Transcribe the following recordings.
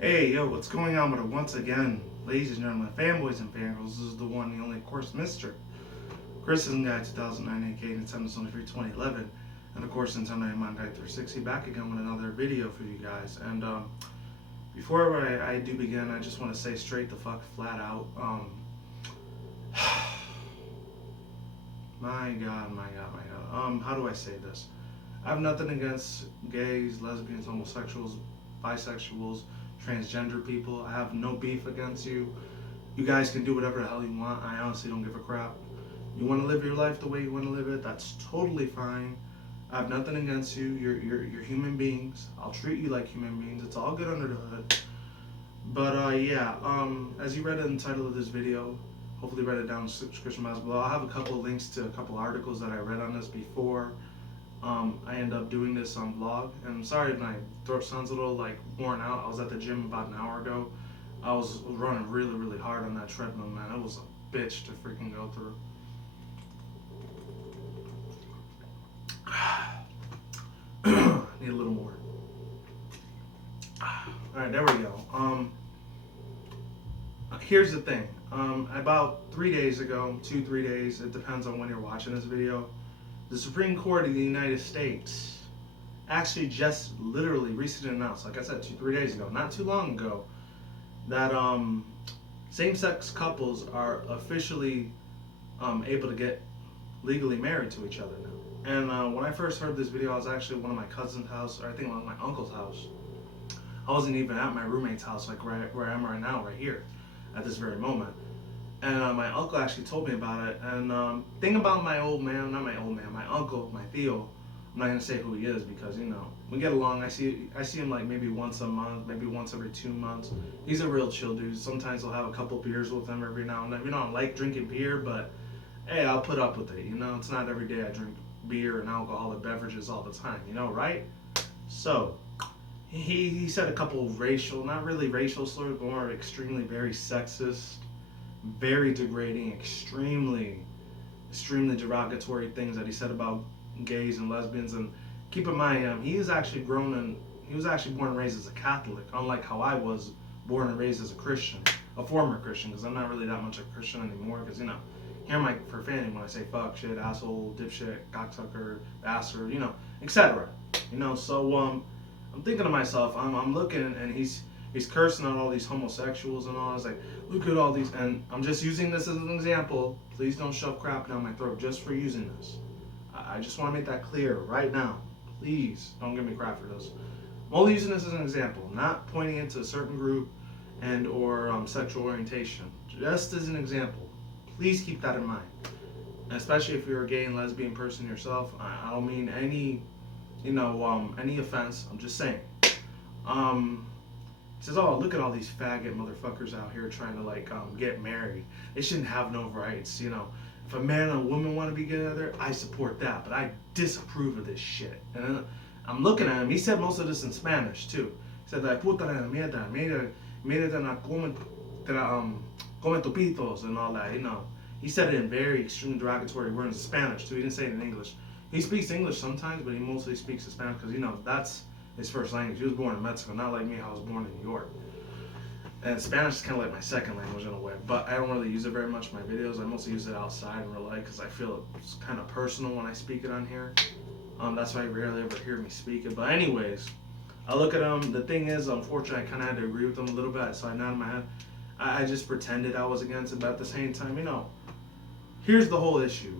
Hey, yo, what's going on with it once again? Ladies and gentlemen, fanboys and fangirls, this is the one, the only, of course, Mr. Criticism Guy 2009, aka Nintendo Sony 2011, and of course, Nintendo Monday 360, back again with another video for you guys. And before I do begin, I just want to say straight the fuck flat out, my god, how do I say this? I have nothing against gays, lesbians, homosexuals, bisexuals, transgender people. I have no beef against you. You guys can do whatever the hell you want. I honestly don't give a crap. You want to live your life the way you want to live it, that's totally fine. I have nothing against you. You're human beings. I'll treat you like human beings. It's all good under the hood. But yeah, as you read in the title of this video, hopefully read it down in the description box below. I'll have a couple of links to a couple articles that I read on this before I end up doing this on vlog. And I'm sorry if my throat sounds a little like worn out. I was at the gym about an hour ago. I was running really hard on that treadmill, man. It was a bitch to freaking go through. Need a little more. Alright, there we go. Here's the thing. About 3 days ago, 2-3 days, it depends on when you're watching this video, the Supreme Court of the United States actually just literally recently announced, like I said, 2-3 days ago, not too long ago, that same-sex couples are officially able to get legally married to each other now. And when I first heard this video, I was actually at one of my cousin's house, or I think one of my uncle's house. I wasn't even at my roommate's house, like right where I am right now, right here, at this very moment. And my uncle actually told me about it. And thing about my old man, not my old man, my uncle, my Theo, I'm not gonna say who he is because we get along. I see him like maybe once a month, maybe once every 2 months. He's a real chill dude. Sometimes I'll have a couple beers with him every now and then. I like drinking beer, but hey, I'll put up with it. It's not every day I drink beer and alcoholic beverages all the time. Right? So he said a couple of racial, not really racial slurs, but more extremely very sexist, very degrading, extremely derogatory things that he said about gays and lesbians. And keep in mind, he was actually born and raised as a Catholic, unlike how I was born and raised as a Christian, a former Christian, because I'm not really that much of a Christian anymore. Because hear my profanity when I say fuck, shit, asshole, dipshit, cocksucker, bastard, etc. So I'm thinking to myself, I'm looking, and he's cursing out all these homosexuals and all. I was like, look at all these, and I'm just using this as an example. Please don't shove crap down my throat just for using this. I just want to make that clear right now. Please don't give me crap for this. I'm only using this as an example, not pointing into a certain group and or sexual orientation. Just as an example. Please keep that in mind. And especially if you're a gay and lesbian person yourself. I don't mean any offense. I'm just saying. He says, "Oh, look at all these faggot motherfuckers out here trying to get married. They shouldn't have no rights. If a man and a woman want to be together, I support that, but I disapprove of this shit." And then I'm looking at him. He said most of this in Spanish too. He said like "puta la mierda, mierda na come tupitos" and all that. He said it in very extremely derogatory words in Spanish too. He didn't say it in English. He speaks English sometimes, but he mostly speaks in Spanish because that's his first language. He was born in Mexico, not like me. I was born in New York. And Spanish is kind of like my second language in a way, but I don't really use it very much in my videos. I mostly use it outside in real life because I feel it's kind of personal when I speak it on here. That's why you rarely ever hear me speak it. But anyways, I look at him. The thing is, unfortunately, I kind of had to agree with him a little bit, so I nodded my head. I just pretended I was against it, but at the same time, here's the whole issue.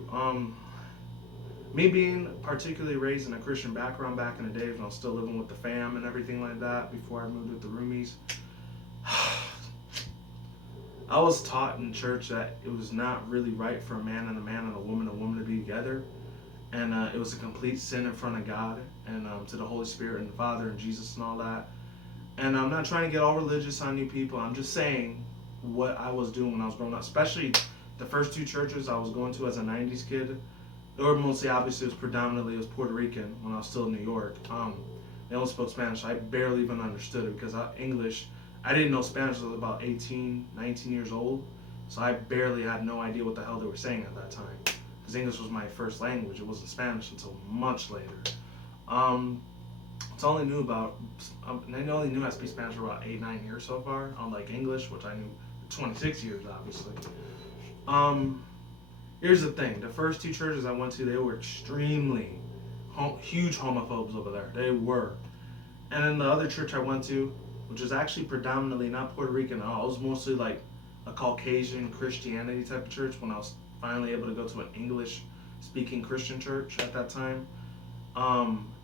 Me being particularly raised in a Christian background back in the days when I was still living with the fam and everything like that before I moved with the roomies, I was taught in church that it was not really right for a man and a woman to be together, and it was a complete sin in front of God and to the Holy Spirit and the Father and Jesus and all that. And I'm not trying to get all religious on you people. I'm just saying what I was doing when I was growing up, especially the first two churches I was going to as a 90s kid. Or mostly, obviously, it was Puerto Rican when I was still in New York. They only spoke Spanish. I barely even understood it because English, I didn't know Spanish until I was about 18, 19 years old. So I barely had no idea what the hell they were saying at that time. Because English was my first language. It wasn't Spanish until much later. It's only knew about, I only knew I speak Spanish for about 8-9 years so far, unlike English, which I knew 26 years, obviously. Um, Here's the thing. The first two churches I went to, they were extremely huge homophobes over there. They were. And then the other church I went to, which was actually predominantly not Puerto Rican at all, it was mostly like a Caucasian Christianity type of church when I was finally able to go to an English-speaking Christian church at that time.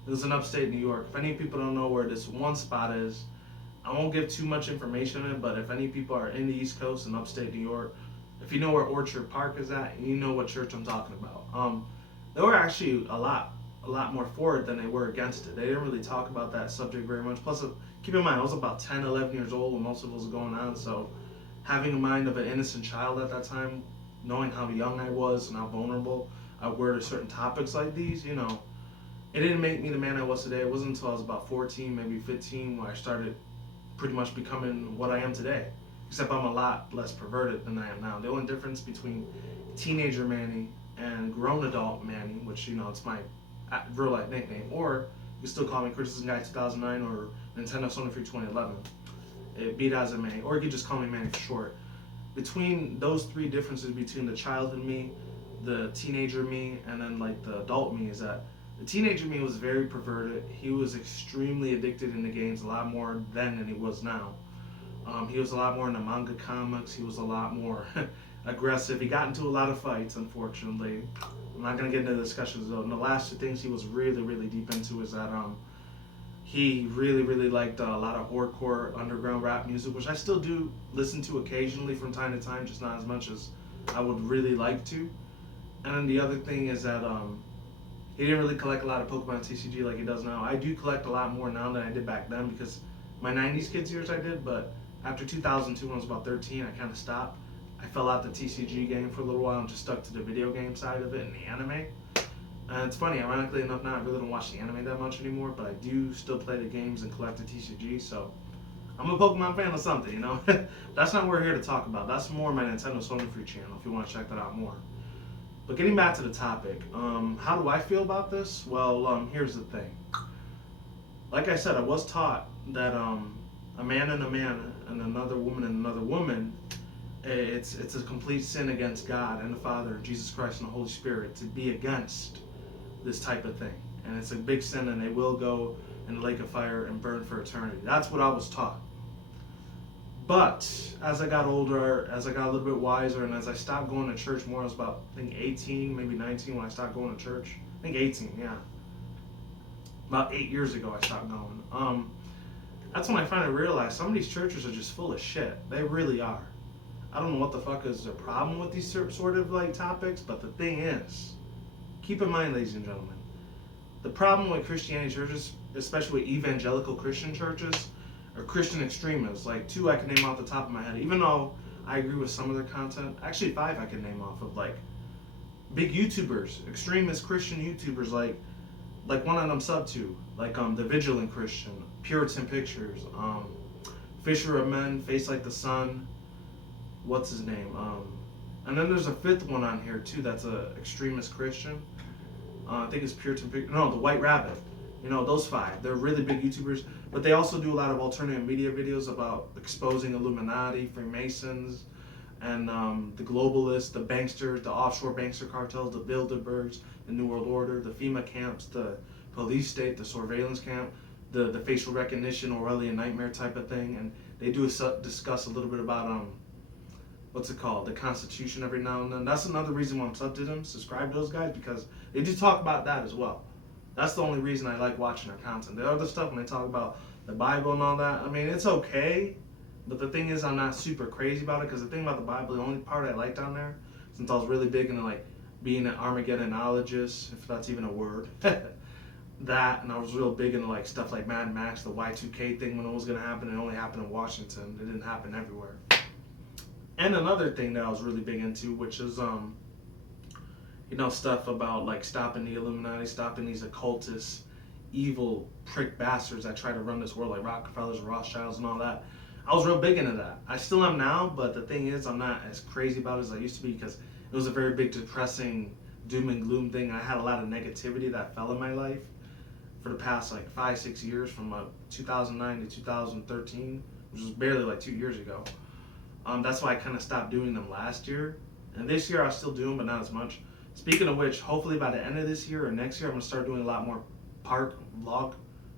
It was in upstate New York. If any people don't know where this one spot is, I won't give too much information on it, but if any people are in the East Coast and upstate New York, if you know where Orchard Park is at, you know what church I'm talking about. They were actually a lot more for it than they were against it. They didn't really talk about that subject very much. Plus, keep in mind, I was about 10, 11 years old when most of it was going on, so having a mind of an innocent child at that time, knowing how young I was and how vulnerable I were to certain topics like these, you know, it didn't make me the man I was today. It wasn't until I was about 14, maybe 15, where I started pretty much becoming what I am today. Except I'm a lot less perverted than I am now. The only difference between teenager Manny and grown adult Manny, which, you know, it's my real life nickname, or you can still call me Criticism Guy 2009 or Nintendo Sony Free 2011. Be it as it may, or you could just call me Manny for short. Between those three differences between the childhood me, the teenager me, and then like the adult me is that the teenager me was very perverted. He was extremely addicted in the games, a lot more then than he was now. He was a lot more into manga comics. He was a lot more aggressive. He got into a lot of fights, unfortunately. I'm not going to get into the discussions, though. And the last two things he was really, really deep into is that he really, really liked a lot of horrorcore underground rap music, which I still do listen to occasionally from time to time, just not as much as I would really like to. And then the other thing is that he didn't really collect a lot of Pokemon TCG like he does now. I do collect a lot more now than I did back then because my 90s kids years I did, but after 2002, when I was about 13, I kind of stopped. I fell out the TCG game for a little while and just stuck to the video game side of it and the anime. And it's funny, ironically enough, now I really don't watch the anime that much anymore, but I do still play the games and collect the TCG, so I'm a Pokemon fan or something, you know? That's not what we're here to talk about. That's more my Nintendo Sony Free channel if you want to check that out more. But getting back to the topic, how do I feel about this? Well, here's the thing. Like I said, I was taught that a man and a man and another woman, it's a complete sin against God and the Father, Jesus Christ and the Holy Spirit to be against this type of thing. And it's a big sin and they will go in the lake of fire and burn for eternity. That's what I was taught. But as I got older, as I got a little bit wiser, and as I stopped going to church more, I was about, I think, 18, maybe 19 when I stopped going to church. I think 18, yeah. About 8 years ago I stopped going. That's when I finally realized some of these churches are just full of shit. They really are. I don't know what the fuck is their problem with these sort of like topics, but the thing is, keep in mind, ladies and gentlemen, the problem with Christianity churches, especially with evangelical Christian churches, or Christian extremists, like 2 I can name off the top of my head, even though I agree with some of their content. Actually 5 I can name off of, like big YouTubers, extremist Christian YouTubers, like one of them sub to, like the Vigilant Christian, Puritan Pictures, Fisher of Men, Face Like the Sun, what's his name? And then there's a 5th one on here too that's a extremist Christian. I think it's Puritan Pictures. No, the White Rabbit. You know, those 5. They're really big YouTubers, but they also do a lot of alternative media videos about exposing Illuminati, Freemasons, and the globalists, the banksters, the offshore bankster cartels, the Bilderbergs, the New World Order, the FEMA camps, the police state, the surveillance camp, the facial recognition, Orwellian nightmare type of thing. And they do discuss a little bit about, what's it called, the Constitution every now and then. That's another reason why I'm sub to them, subscribe to those guys, because they do talk about that as well. That's the only reason I like watching their content. The other stuff, when they talk about the Bible and all that, I mean, it's okay, but the thing is, I'm not super crazy about it, because the thing about the Bible, the only part I liked on there, since I was really big into like being an Armageddonologist, if that's even a word, that, and I was real big into like stuff like Mad Max, the Y2K thing, when it was going to happen, it only happened in Washington, it didn't happen everywhere. And another thing that I was really big into, which is you know, stuff about like stopping the Illuminati, stopping these occultists, evil prick bastards that try to run this world, like Rockefellers, Rothschilds, and all that. I was real big into that. I still am now, but the thing is, I'm not as crazy about it as I used to be, because it was a very big, depressing, doom and gloom thing. I had a lot of negativity that fell in my life for the past like 5-6 years, from 2009 to 2013, which was barely like 2 years ago. That's why I kind of stopped doing them last year, and this year I'll still do them, but not as much. Speaking of which, hopefully by the end of this year or next year, I'm gonna start doing a lot more park vlog,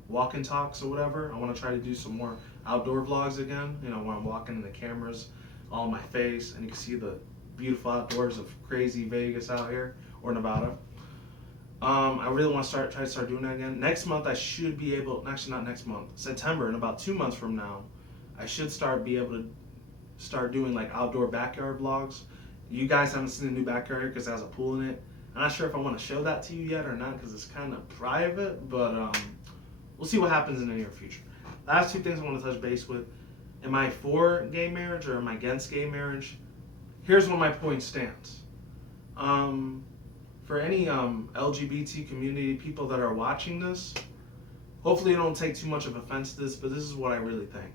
walk and talks or whatever. I want to try to do some more outdoor vlogs again. You know, when I'm walking and the cameras all in my face, and you can see the beautiful outdoors of crazy Vegas out here, or Nevada. I really want to try to start doing that again. Next month I should be able, actually not next month, September, in about 2 months from now, I should be able to start doing like outdoor backyard vlogs. You guys haven't seen the new backyard here because it has a pool in it. I'm not sure if I want to show that to you yet or not because it's kind of private, but we'll see what happens in the near future. Last 2 things I want to touch base with. Am I for gay marriage or am I against gay marriage? Here's where my point stands. For any LGBT community people that are watching this, hopefully you don't take too much of offense to this, but this is what I really think.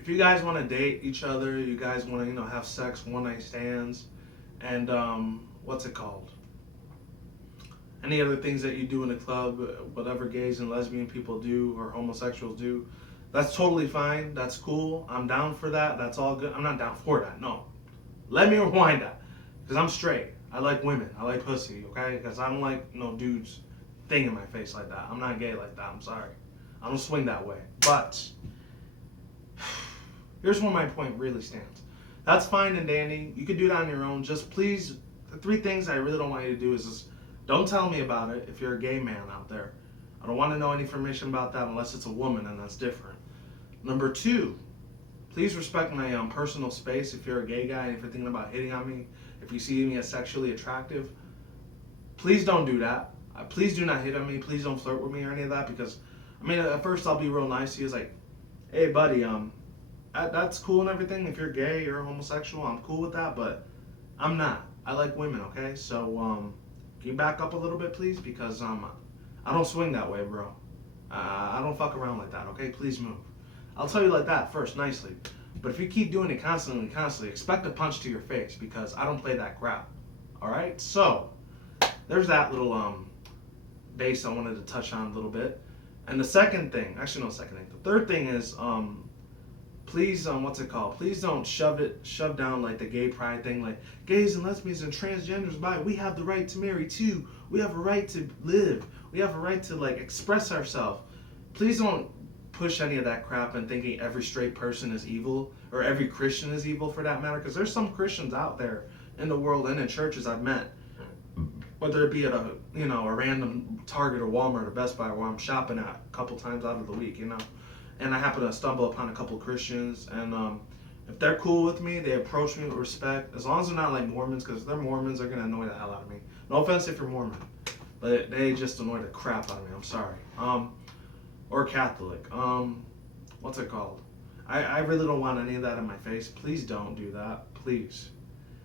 If you guys want to date each other, you guys want to, have sex, one-night stands, and what's it called? Any other things that you do in the club, whatever gays and lesbian people do or homosexuals do, that's totally fine. That's cool. I'm down for that. That's all good. I'm not down for that. No. Let me rewind that. Because I'm straight. I like women. I like pussy, okay? Because I don't like no dudes thing in my face like that. I'm not gay like that. I'm sorry. I don't swing that way. But here's where my point really stands. That's fine and dandy. You can do that on your own. Just please, the 3 things I really don't want you to do is just don't tell me about it if you're a gay man out there. I don't want to know any information about that unless it's a woman, and that's different. Number 2, please respect my personal space. If you're a gay guy and if you're thinking about hitting on me, if you see me as sexually attractive, please don't do that. Please do not hit on me. Please don't flirt with me or any of that, because, at first I'll be real nice to you. It's like, hey, buddy, that's cool and everything. If you're gay or homosexual, I'm cool with that, but I'm not. I like women, okay? So, can you back up a little bit, please? Because I don't swing that way, bro. I don't fuck around like that, okay? Please move. I'll tell you like that first, nicely. But if you keep doing it constantly, expect a punch to your face, because I don't play that crap. Alright? So, there's that little base I wanted to touch on a little bit. And the second thing, actually no second thing, the third thing is, please, what's it called? Please don't shove down like the gay pride thing, like gays and lesbians and transgenders, we have the right to marry too. We have a right to live. We have a right to like express ourselves. Please don't push any of that crap and thinking every straight person is evil, or every Christian is evil for that matter, because there's some Christians out there in the world and in churches I've met, whether it be at a random Target or Walmart or Best Buy where I'm shopping at a couple times out of the week, and I happen to stumble upon a couple Christians, and if they're cool with me, they approach me with respect, as long as they're not like Mormons, because if they're Mormons, they're going to annoy the hell out of me. No offense if you're Mormon, but they just annoy the crap out of me, I'm sorry. Or Catholic. What's it called? I really don't want any of that in my face. Please don't do that. Please.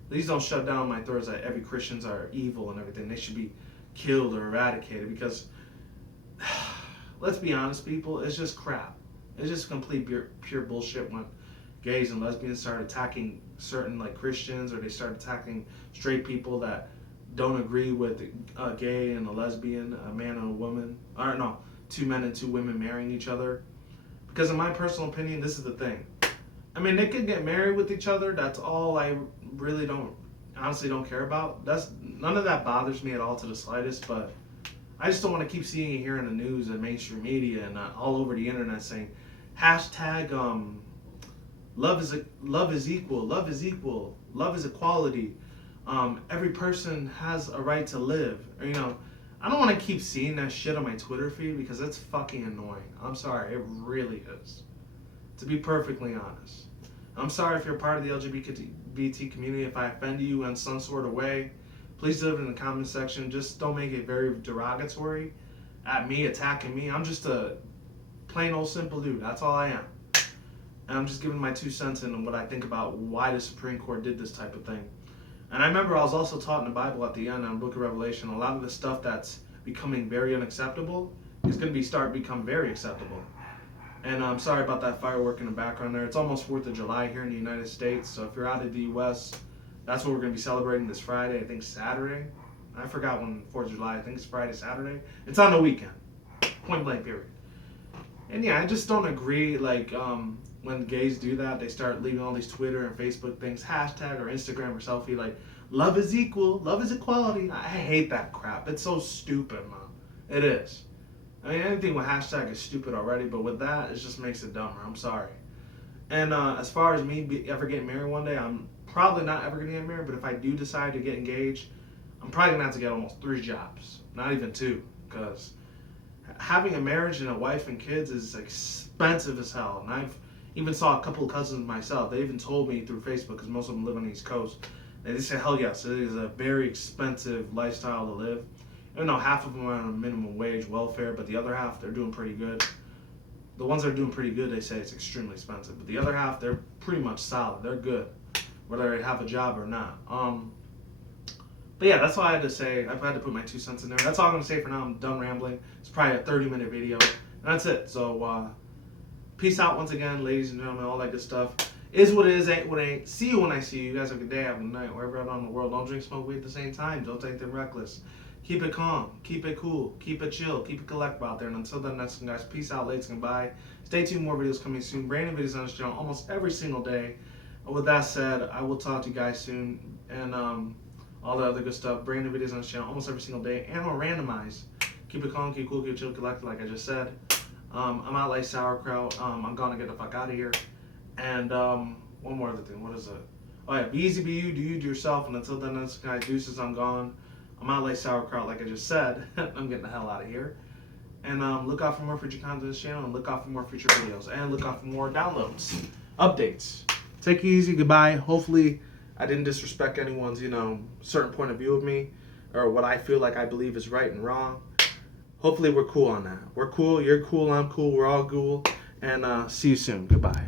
Please don't shove down my throats that every Christians are evil and everything. They should be killed or eradicated, because let's be honest, people, it's just crap. It's just complete pure bullshit when gays and lesbians start attacking certain like Christians, or they start attacking straight people that don't agree with a gay and a lesbian, a man and a woman, or no, 2 men and 2 women marrying each other. Because in my personal opinion, this is the thing. They could get married with each other. That's all I really honestly don't care about. None of that bothers me at all to the slightest, but I just don't want to keep seeing it here in the news and mainstream media and all over the internet saying, hashtag love is equal, love is equal, love is equality. Every person has a right to live. I don't want to keep seeing that shit on my Twitter feed, because it's fucking annoying. I'm sorry, it really is. To be perfectly honest. I'm sorry if you're part of the LGBT community. If I offend you in some sort of way, please leave it in the comment section. Just don't make it very derogatory at me, attacking me. I'm just a plain old simple dude. That's all I am. And I'm just giving my 2 cents in on what I think about why the Supreme Court did this type of thing. And I remember I was also taught in the Bible at the end, on the book of Revelation, a lot of the stuff that's becoming very unacceptable is going to become very acceptable. And I'm sorry about that firework in the background there. It's almost 4th of July here in the United States. So if you're out of the U.S., that's what we're going to be celebrating this Friday. I think Saturday. I forgot when 4th of July. I think it's Friday, Saturday. It's on the weekend. Point blank period. And yeah, I just don't agree, like, when gays do that, they start leaving all these Twitter and Facebook things, hashtag or Instagram or selfie, like, love is equal, love is equality. I hate that crap. It's so stupid, man. It is. I mean, anything with hashtag is stupid already, but with that, it just makes it dumber. I'm sorry. And as far as me ever getting married one day, I'm probably not ever going to get married, but if I do decide to get engaged, I'm probably going to have to get almost 3 jobs, not even 2, because having a marriage and a wife and kids is expensive as hell. And I've even saw a couple of cousins myself. They even told me through Facebook, because most of them live on the East Coast, and they said, hell yes, it is a very expensive lifestyle to live. Even though half of them are on a minimum wage welfare, but the other half, they're doing pretty good. The ones that are doing pretty good, they say it's extremely expensive. But the other half, they're pretty much solid. They're good, whether they have a job or not. But yeah, that's all I had to say. I've had to put my 2 cents in there. That's all I'm going to say for now. I'm done rambling. It's probably a 30-minute video. And that's it. So, peace out once again, ladies and gentlemen, all that good stuff. Is what it is, ain't what it ain't. See you when I see you. You guys have a good day, have a good night, wherever you're at in the world. Don't drink, smoke weed at the same time. Don't take them reckless. Keep it calm. Keep it cool. Keep it chill. Keep it collective out there. And until then, next one, guys, peace out, ladies, and goodbye. Stay tuned. More videos coming soon. Brand new videos on this channel almost every single day. With that said, I will talk to you guys soon. And, all the other good stuff. Brand new videos on this channel almost every single day. And I'll randomize. Keep it calm, keep it cool, keep it chill, collected, like I just said. I'm out like sauerkraut. I'm gonna get the fuck out of here. And one more other thing. What is it? Oh yeah, be easy, be you, do you, do yourself. And until then, that's guy deuces. I'm gone. I'm out like sauerkraut, like I just said. I'm getting the hell out of here. And look out for more future content on this channel. And look out for more future videos. And look out for more downloads, updates. Take it easy. Goodbye. Hopefully, I didn't disrespect anyone's, certain point of view of me, or what I feel like I believe is right and wrong. Hopefully we're cool on that. We're cool, you're cool, I'm cool, we're all cool, and see you soon. Goodbye.